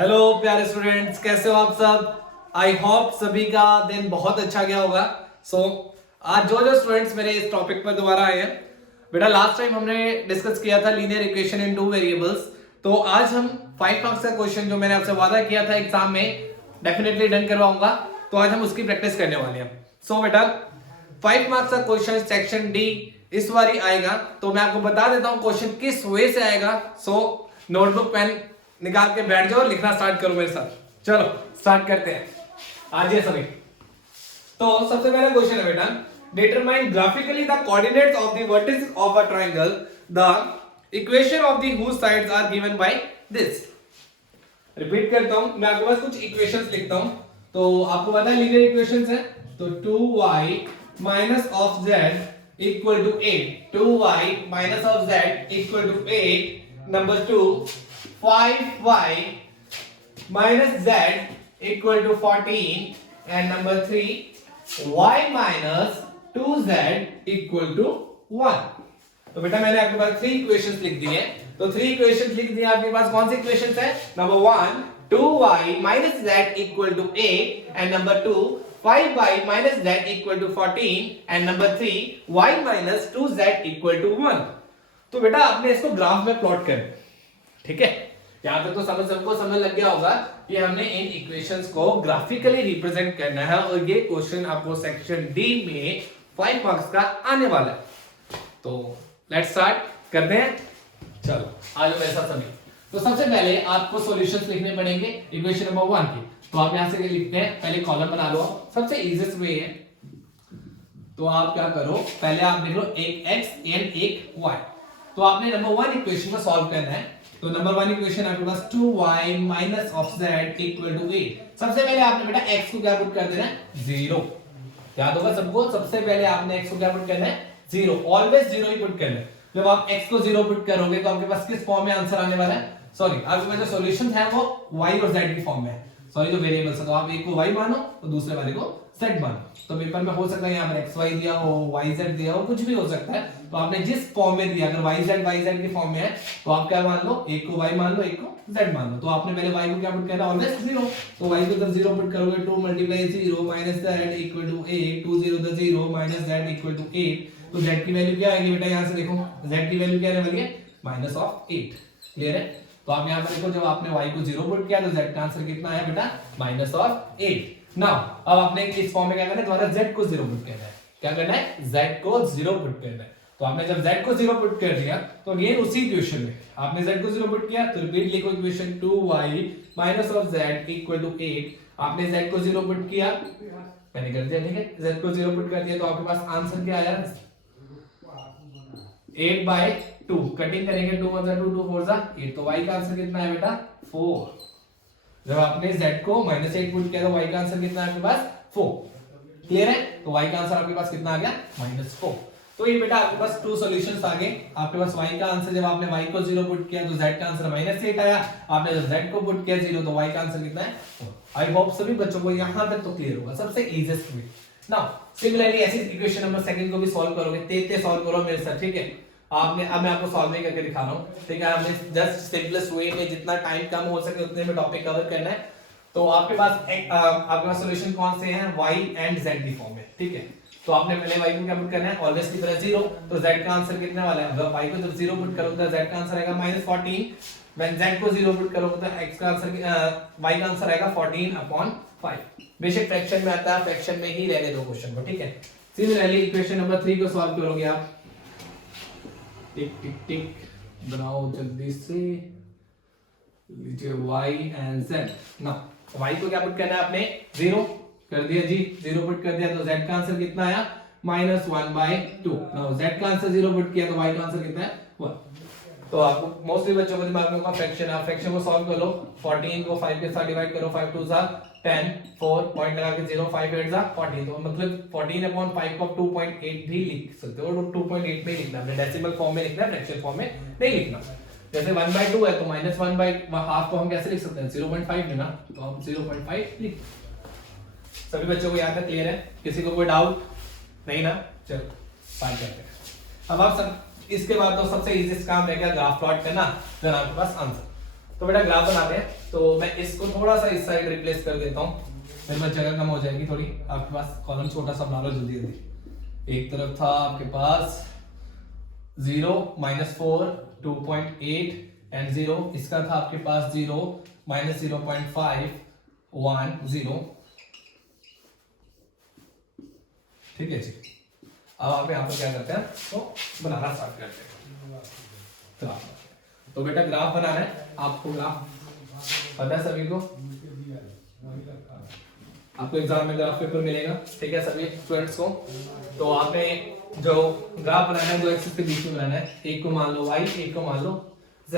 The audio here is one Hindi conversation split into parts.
हेलो प्यारे स्टूडेंट्स, कैसे हो आप सब। आई होप सभी का दिन बहुत अच्छा गया होगा। आज जो स्टूडेंट्स मेरे इस टॉपिक पर दोबारा आए हैं, बेटा लास्ट टाइम हमने डिस्कस किया था linear equation in two variables. तो आज हम 5 मार्क्स का क्वेश्चन जो मैंने आपसे वादा किया था एग्जाम में डेफिनेटली डन करवाऊंगा, तो आज हम उसकी प्रैक्टिस करने वाले हैं। बेटा 5 मार्क्स का क्वेश्चन सेक्शन डी इस बार आएगा, तो मैं आपको बता देता हूं क्वेश्चन किस वे से आएगा। नोटबुक पेन निकाल के बैठ जाओ, लिखना स्टार्ट करो मेरे साथ। चलो स्टार्ट करते हैं आज ये सभी। तो सबसे पहला क्वेश्चन है बेटा, determine graphically the coordinates of the vertices of a triangle, the equation of the whose sides are given by this. Repeat करता हूं, मैं आपके पास कुछ इक्वेशंस लिखता हूं। तो आपको पता है लीनियर इक्वेशंस है, तो 2y minus of z equal to 8, 2y minus of z equal to 8, number 2 5y minus z equal to 14, and number 3 y minus 2z equal to 1। तो बेटा मैंने आपके पास 3 इक्वेशंस लिख दिए। तो 3 इक्वेशंस लिख दिए आपके पास। कौन सी इक्वेशंस है? Number 1 2y minus z equal to 8, and number 2 5y minus z equal to 14, and number 3 y minus 2z equal to 1। तो बेटा आपने इसको ग्राफ में प्लॉट करें, ठीक है। यहां तक तो सबको समझ लग गया होगा कि हमने इन इक्वेशंस को ग्राफिकली रिप्रेजेंट करना है, और ये क्वेश्चन आपको सेक्शन डी में 5 मार्क्स का आने वाला है। तो लेट्स स्टार्ट करते हैं। चलो आज वैसा सभी। तो सबसे पहले आपको सॉल्यूशंस लिखने पड़ेंगे इक्वेशन नंबर 1 की। तो आप यहां से लिखते हैं, पहले कॉलम बना लो, सबसे इजीएस्ट वे है। तो आप क्या करो, पहले आप लिख लो एक x एंड एक y। तो आपने नंबर 1 इक्वेशन को सॉल्व करना है। तो नंबर 1 इक्वेशन आपके पास 2y minus of z equal to 8। सबसे पहले आपने बेटा x को क्या पुट कर देना है? 0। याद होगा सबको, सबसे पहले आपने x को क्या पुट करना है? 0। ऑलवेज 0 ही पुट करना है। जब आप x को 0 पुट करोगे तो आपके पास किस फॉर्म में आंसर आने वाला है? सॉरी, आपके पास जो सॉल्यूशन है वो y और z की फॉर्म में है। सॉरी, जो वेरिएबल्स है, तो आप एक को y मानो तो दूसरे वाले को z मानो। तो पेपर में हो सकता है यहाँ पर xy दिया हो, yz दिया हो, कुछ भी हो सकता है। तो आपने जिस फॉर्म में दिया, अगर yz की फॉर्म में है तो आप क्या मान लो, एक को y मान लो, एक को z मान लो। तो आपने पहले y को क्या पुट करना है? ऑलवेज 0। तो y को जब 0 पुट करोगे 2 multiply 0 minus z equal to 8, 2 0 the 0 minus z equal to 8। तो z की वैल्यू क्या आएगी बेटा? यहाँ से देखो z की वैल्यू क्या आने वाली है? Minus of 8। क्लियर है? तो आप यहाँ पर देखो, जब आपने y को 0 पुट किया तो z का आंसर कितना है बेटा? Minus of 8। नाउ अब आपने इस फॉर्म में क्या करना है? दोबारा z को 0 पुट करना है। क्या करना है? z को 0 पुट करना है। तो आपने जब z को 0 पुट कर दिया तो अगेन उसी इक्वेशन में आपने z को 0 पुट किया, तो रिपीट लिखो equation 2y minus of z equal to 8। आपने z को 0 पुट किया, मैंने कर दिया, ठीक है। z को 0 पुट कर दिया तो आपके पास आंसर क्या आया? 8/2। कटिंग करेंगे 2 1 2 2 4 8। तो y का आंसर कितना है बेटा? 4। जब आपने z को -8 पुट किया तो y का आंसर कितना है आपके पास? 4। क्लियर है? तो y का आंसर आपके पास कितना आ गया? -4। तो ये बेटा आपके पास 2 सॉल्यूशंस आ गए। आपके पास y का आंसर, जब आपने y को 0 पुट किया तो z का आंसर -8 आया। आपने जब z को पुट किया 0 तो y का आंसर कितना है? 4। आई होप सभी बच्चों को यहां तक तो क्लियर होगा, सबसे इजीएस्ट वे। नाउ सिमिलरली ऐसी इक्वेशन नंबर 2 को भी सॉल्व करोगे, तेते सॉल्व करो मेरे साथ, ठीक है। आपने अब मैं आपको सॉल्व नहीं करके दिखा रहा हूं, ठीक है। आपने जस्ट सिंपलेस्ट वे में जितना टाइम कम हो सके उतने में टॉपिक कवर करना है। तो आपके पास आपके पास सॉल्यूशन कौन से हैं? y एंड z की फॉर्म में, ठीक है। तो आपने पहले y को क्या पुट करना है? ऑलवेज की तरह 0। तो z का आंसर कितने वाला है? अगर y को जब 0 पुट करोगे तो z का आंसर आएगा -14। व्हेन z को 0 पुट करोगे तो x का आंसर y का आंसर आएगा 14/5। बेशक फ्रैक्शन में आता है, फ्रैक्शन में ही रहने दो क्वेश्चन को, ठीक है। सिमिलरली इक्वेशन नंबर 3 को सॉल्व करोगे आप। टिक टिक टिक बनाओ जल्दी से, लीजिए y एंड z। ना y को क्या पुट करना है आपने? 0 कर दिया जी, 0 पुट कर दिया तो z का आंसर कितना आया? -1/2। नाउ z का आंसर 0 पुट किया तो y का आंसर कितना है? 1। तो आपको मोस्टली बच्चों को दिमाग में होगा फ्रैक्शन। आप फ्रैक्शन को सॉल्व कर लो। 14 को 5 के साथ डिवाइड करो, 5 2 सा 10, 4 पॉइंट लगा के 0, 5 8 सा 14। तो मतलब 14/5 को 2.8 भी लिख सकते हो। 2.8 में ही लिखना है, डेसिमल फॉर्म में लिखना है, फ्रैक्शन फॉर्म में नहीं लिखना। जैसे 1/2 है तो -1/2 को हम कैसे लिख सकते हैं? 0.5 लेना, तो हम 0.5 लिख। सभी बच्चों को यहाँ तक क्लियर है? किसी को कोई डाउट नहीं ना? चलो बात करते हैं। अब आप सब इसके बाद तो सबसे इजीएस्ट काम रहेगा ग्राफ प्लॉट करना, देन आपके पास आंसर। तो बेटा ग्राफ बनाते हैं। तो मैं इसको थोड़ा सा इस साइड रिप्लेस कर देता हूँ, फिर मैं जगह कम हो जाएगी थोड़ी। आपके पास कॉलम छोटा सा बना लो जल्दी जल्दी। एक तरफ था आपके पास 0 -4 2.8 एंड 0, इसका था आपके पास 0 -0.5 1 0। ठीक है जी। अब आप यहाँ पर क्या करते हैं, तो बनाना स्टार्ट करते हैं ग्राफ। तो बेटा ग्राफ बनाना है आपको, ग्राफ पता है सभी को, आपको एग्जाम में ग्राफ पेपर मिलेगा, ठीक है सभी स्टूडेंट्स को। तो आपने जो ग्राफ बनाना है, दो एक्सिस के बीच में बनाना है, एक को मान लो y, एक को मान लो z।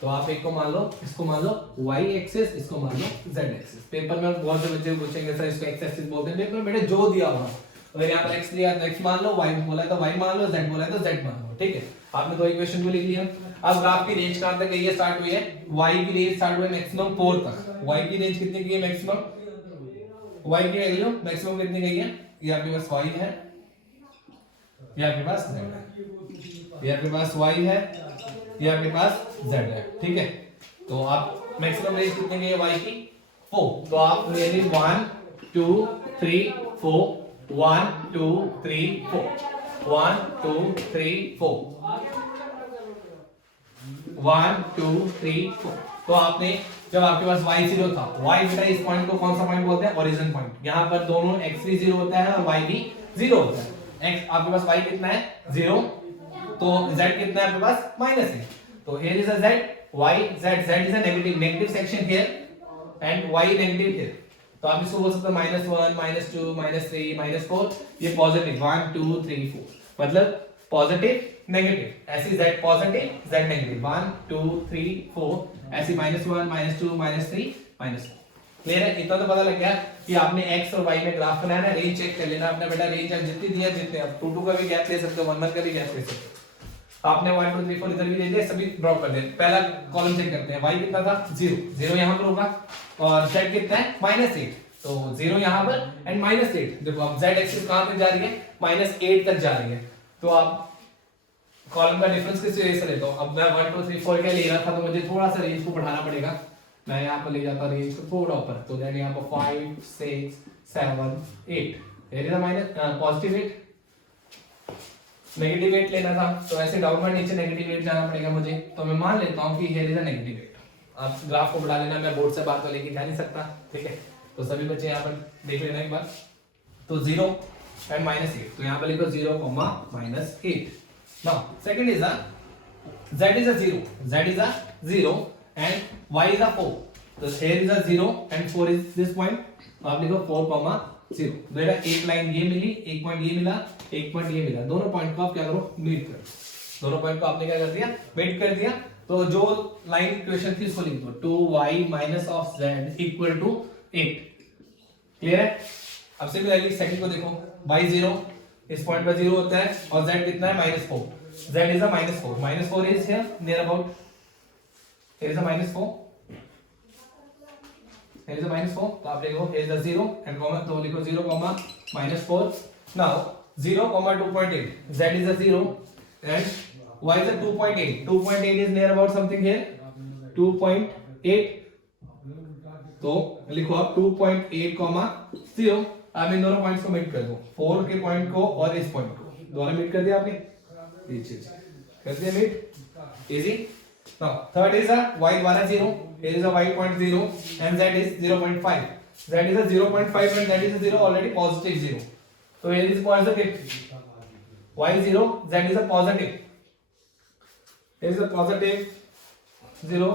तो आप एक को मान लो, इसको मान लो y एक्सिस, इसको मान लो z एक्सिस। पेपर में बहुत से बच्चे पूछेंगे सर इसको x एक्सिस बोलते हैं, पेपर में बेटे जो दिया हुआ, अगर यहाँ पर x दिया है तो x मान लो, y बोला है तो y मान लो, z बोला है तो z मान लो, ठीक है। आपने दो इक्वेशन को लिख लिया। अब ग्राफ की रेंज कहां तक गई है, स्टार्ट हुई है y की रेंज स्टार्ट हुई है मैक्सिमम 4 तक। y की रेंज कितनी की है, मैक्सिमम y की वैल्यू मैक्सिमम कितनी गई है, ये आपके पास y है, ये आपके पास z है, ये आपके पास y है, ये आपके पास z है, ठीक है। तो आप मैक्सिमम रेंज कितनी गई है y की 4। तो आप ले ली 1 2 3 4 1 2 3 4 1 2 3 4 1 2 3 4। तो आपने जब आपके पास y0 था, y बेटा इस पॉइंट को कौन सा पॉइंट बोलते हैं, ओरिजिन पॉइंट। यहाँ पर दोनों x भी 0 होता है और y भी 0 होता है। x आपके पास y कितना है 0, तो z कितना है आपके पास -1। तो here is a z, y z, z is a negative section here and y negative here। तो आप इसको बोल सकते हो -1 -2 -3 -4, ये पॉजिटिव 1 2 3 4, मतलब पॉजिटिव नेगेटिव। ऐसी z पॉजिटिव z नेगेटिव 1 2 3 4, ऐसी -1 -2 -3 -4। क्लियर है, इतना तो पता लग गया कि आपने x और y में ग्राफ बनाना है। रेंज चेक कर लेना अपना बेटा, रेंज आप जितनी दी है जितने, आप 2 2 का भी गैप ले सकते हो, 1 1 का भी गैप ले सकते हो। आपने 1 2 3 4 इधर भी दे दिए, सभी ड्रॉप कर दे। पहला कॉलम चेक करते हैं, y कितना था 0, 0 यहां पर होगा, और z कितना है -8, तो 0 यहां पर एंड -8। देखो अब z एक्सिस कहां तक जा रही है, -8 तक जा रही है। तो आप कॉलम का डिफरेंस किस वजह से लेता हूं, अब मैं 1 2 3 4 के ले रहा था, तो मुझे थोड़ा सा रेंज को बढ़ाना पड़ेगा। मैं यहां पर ले जाता रेंज को थोड़ा ऊपर, तो देन यहां पर 5 6 7 8, here is a minus positive 8, negative 8 लेना था, तो ऐसे डाउनवर्ड नीचे नेगेटिव 8 जाना पड़ेगा मुझे। तो मैं मान लेता हूं कि here is a नेगेटिव 8। आप ग्राफ को बढ़ा लेना, मैं बोर्ड से बात तो लेके जा नहीं सकता, ठीक है। तो सभी बच्चे यहां पर देख लेना एक बार। तो 0 एंड -8, तो यहां पर लिखो 0, -8। Now second is a z is a 0, z is a 0 and y is a 4। तो here is a 0 and 4 is this point। आप लिखो 4, 0। बेटा एक लाइन ये मिली, एक पॉइंट ये मिला, एक पॉइंट ये मिला, दोनों पॉइंट को आप क्या करो, मीट करो। दोनों पॉइंट को आपने क्या कर दिया, मीट कर दिया। तो जो लाइन इक्वेशन थी उसको लिख दो, 2y - z = 8। क्लियर है। अब सिमिलरली सेकंड को देखो, y0 इस पॉइंट पर 0 होता है और z कितना है -4, z is a -4, -4 is here near about, here is a -4, here is a -4। तो आप लिखो here is a 0 and comma, तो लिखो 0, -4। now 0, 2.8, z is a 0 and y is a 2.8, 2.8 is near about something here 2.8। तो लिखो आप 2.8, 0। आप इन दोनों पॉइंट्स को मीट कर दो, 4 के पॉइंट को और इस पॉइंट को, दोनों मीट कर दिया आपने, ये चीज कर दिया meet, easy. Now third is a y द्वारा 0, here is a y.0 and z is 0.5, z is a 0.5 and z is a 0, already positive 0। तो here is positive, y0, z is a positive, here is a positive 0,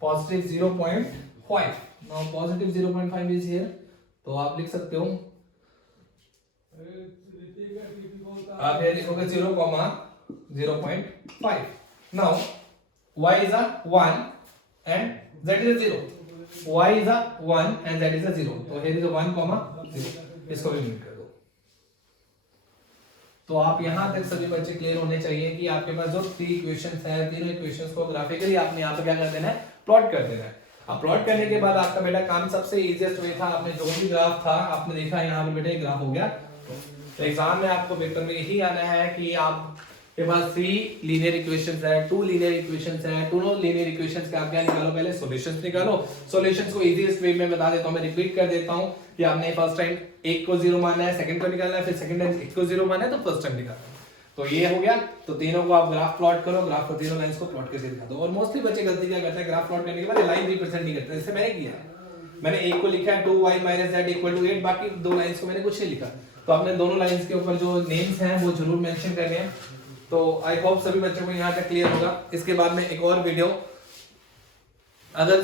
positive 0.5। now positive 0.5 is here, तो आप लिख सकते हो, आप ये लिखोगे 0, 0.5। now y is a 1 and z is a 0, y is a 1 and z is a 0, तो here is a 1, 0, इसको भी मीट कर दो। तो आप यहां तक सभी बच्चे क्लियर होने चाहिए कि आपके पास जो 3 इक्वेशंस है, तीनों इक्वेशंस को ग्राफिकली आपने यहां पे क्या कर देना है, प्लॉट कर देना है। अब प्लॉट करने के बाद आपका बेटा काम सबसे इजीएस्ट वे था, आपने जो भी ग्राफ था आपने देखा, यहाँ पे बेटा ग्राफ हो गया। तो एग्जाम में आपको पेपर में यही आना है कि आप के पास 3 लीनियर इक्वेशंस है, 2 लीनियर इक्वेशंस है, दोनों लीनियर इक्वेशंस का आप क्या निकालो, पहले सॉल्यूशंस निकालो। सॉल्यूशंस को इजीएस्ट वे में बता देता हूं, मैं रिपीट कर देता हूं कि आपने फर्स्ट टाइम 1 को 0 मानना है, सेकंड को निकालना है, फिर सेकंड टाइम 1 को 0 मानना है तो फर्स्ट टाइम निकालना है। तो ये हो गया। तो तीनों को आप ग्राफ प्लॉट करो, ग्राफ पर तीनों लाइंस को प्लॉट करके दिखा दो। और मोस्टली बच्चे गलती क्या करते हैं, ग्राफ प्लॉट करने के बाद लाइन रिप्रेजेंट नहीं करते, जैसे मैंने किया है। मैंने एक को लिखा है 2y - z = 8, बाकी दो लाइंस को मैंने कुछ नहीं लिखा। तो आपने दोनों लाइंस के ऊपर जो नेम्स हैं वो जरूर मेंशन करने हैं। तो आई होप सभी बच्चों को यहाँ तक क्लियर होगा। इसके बाद में एक और वीडियो अगर